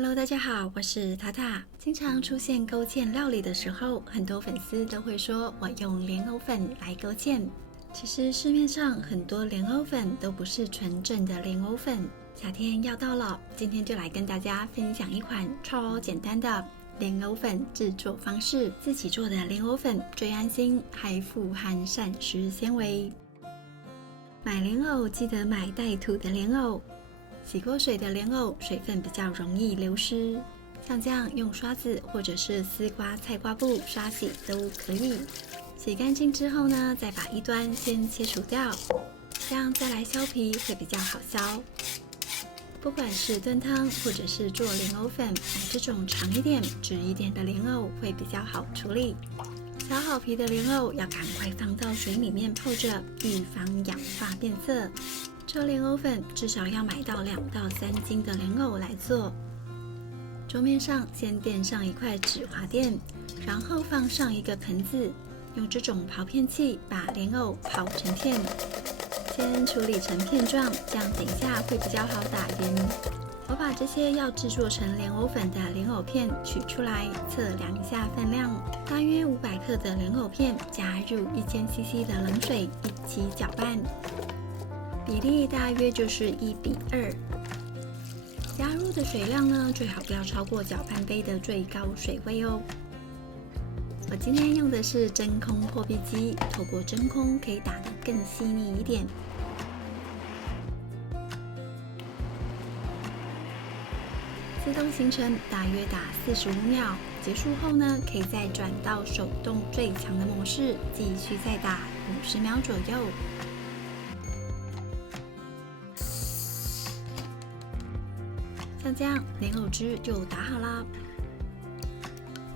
Hello， 大家好，我是塔塔。经常出现勾芡料理的时候，很多粉丝都会说我用莲藕粉来勾芡。其实市面上很多莲藕粉都不是纯正的莲藕粉。夏天要到了，今天就来跟大家分享一款超简单的莲藕粉制作方式。自己做的莲藕粉最安心，还富含膳食纤维。买莲藕记得买带土的莲藕。洗过水的莲藕水分比较容易流失，像这样用刷子或者是丝瓜菜瓜布刷洗都可以。洗干净之后呢，再把一端先切除掉，这样再来削皮会比较好削。不管是炖汤或者是做莲藕粉，买这种长一点、直一点的莲藕会比较好处理。削好皮的莲藕要赶快放到水里面泡着，预防氧化变色。做莲藕粉至少要买到2到3斤的莲藕来做。桌面上先垫上一块止滑垫，然后放上一个盆子，用这种刨片器把莲藕刨成片，先处理成片状，这样等一下会比较好打匀。我把这些要制作成莲藕粉的莲藕片取出来，测量一下分量，大约500克的莲藕片加入1000cc 的冷水一起搅拌。比例大约就是1比2，加入的水量呢，最好不要超过搅拌杯的最高水位哦。我今天用的是真空破壁机，透过真空可以打得更细腻一点。自动形成，大约打45秒，结束后呢，可以再转到手动最强的模式，继续再打50秒左右。像这样，莲藕汁就打好啦。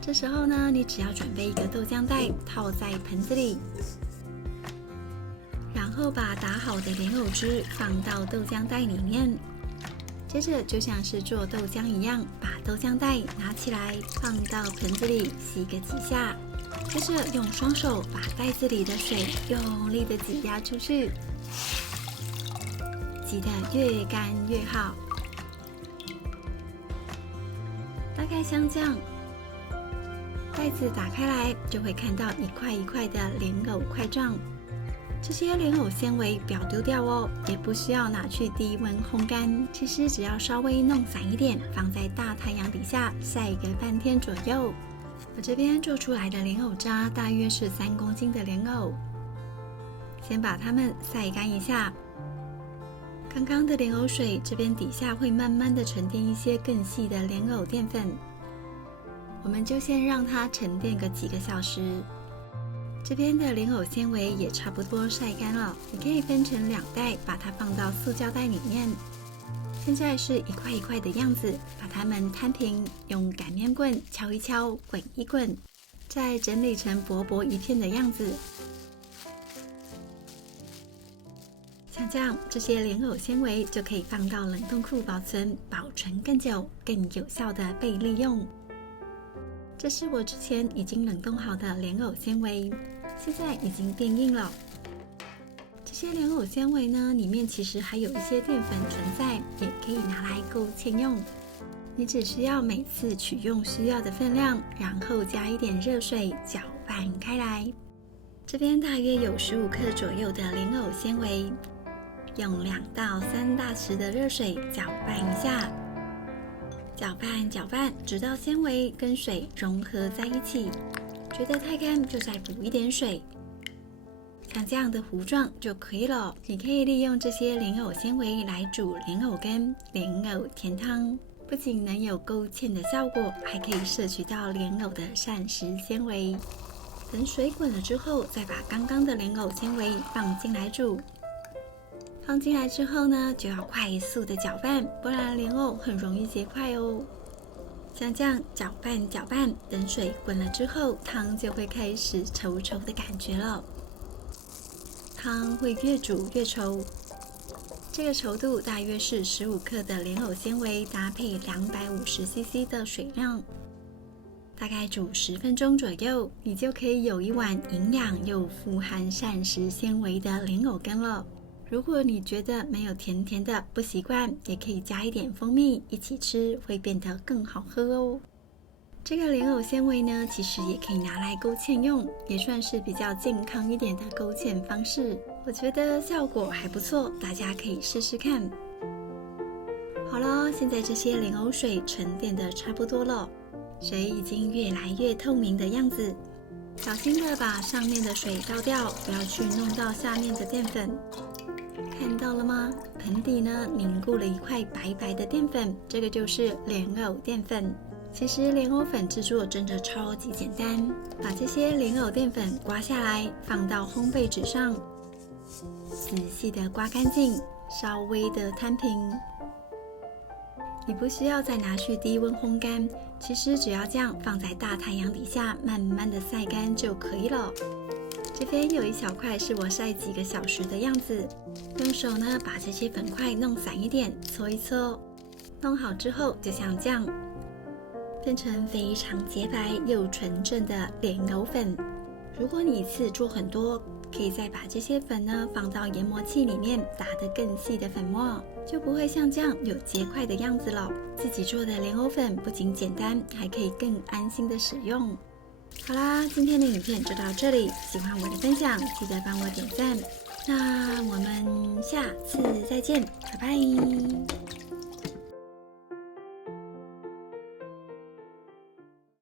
这时候呢，你只要准备一个豆浆袋，套在盆子里，然后把打好的莲藕汁放到豆浆袋里面。接着就像是做豆浆一样，把豆浆袋拿起来，放到盆子里洗个几下。接着用双手把袋子里的水用力的挤压出去，挤得越干越好。大概像这样，袋子打开来就会看到一块一块的莲藕块状。这些莲藕纤维不要丢掉哦，也不需要拿去低温烘干。其实只要稍微弄散一点，放在大太阳底下晒个半天左右。我这边做出来的莲藕渣大约是3公斤的莲藕，先把它们晒干一下。刚刚的莲藕水这边底下会慢慢的沉淀一些更细的莲藕淀粉，我们就先让它沉淀个几个小时。这边的莲藕纤维也差不多晒干了，你可以分成2袋，把它放到塑胶袋里面。现在是一块一块的样子，把它们摊平，用擀面棍敲一敲，滚一滚，再整理成薄薄一片的样子。像这样，这些莲藕纤维就可以放到冷冻库保存，保存更久，更有效的被利用。这是我之前已经冷冻好的莲藕纤维，现在已经变硬了。这些莲藕纤维呢，里面其实还有一些淀粉存在，也可以拿来勾芡用。你只需要每次取用需要的分量，然后加一点热水搅拌开来。这边大约有15克左右的莲藕纤维。用2到3大匙的热水搅拌一下，搅拌，直到纤维跟水融合在一起。觉得太干就再补一点水，像这样的糊状就可以了。你可以利用这些莲藕纤维来煮莲藕羹、莲藕甜汤，不仅能有勾芡的效果，还可以摄取到莲藕的膳食纤维。等水滚了之后，再把刚刚的莲藕纤维放进来煮。放进来之后呢，就要快速的搅拌，不然莲藕很容易结块哦。像这样搅拌，等水滚了之后，汤就会开始稠稠的感觉了。汤会越煮越稠，这个稠度大约是15克的莲藕纤维搭配250cc 的水量，大概煮10分钟左右，你就可以有一碗营养又富含膳食纤维的莲藕羹了。如果你觉得没有甜甜的不习惯，也可以加一点蜂蜜一起吃，会变得更好喝哦。这个莲藕纤维呢，其实也可以拿来勾芡用，也算是比较健康一点的勾芡方式。我觉得效果还不错，大家可以试试看。好了，现在这些莲藕水沉淀的差不多了，水已经越来越透明的样子。小心的把上面的水倒掉，不要去弄到下面的淀粉。看到了吗？盆底呢凝固了一块白白的淀粉，这个就是莲藕淀粉。其实莲藕粉制作真的超级简单，把这些莲藕淀粉刮下来，放到烘焙纸上，仔细的刮干净，稍微的摊平。你不需要再拿去低温烘干，其实只要这样放在大太阳底下，慢慢的晒干就可以了。这边有一小块是我晒几个小时的样子，用手呢把这些粉块弄散一点，搓一搓，弄好之后就像这样，变成非常洁白又纯正的莲藕粉。如果你一次做很多，可以再把这些粉呢放到研磨器里面打得更细的粉末，就不会像这样有结块的样子了。自己做的莲藕粉不仅简单，还可以更安心的使用。好啦，今天的影片就到这里，喜欢我的分享记得帮我点赞。那我们下次再见，拜拜。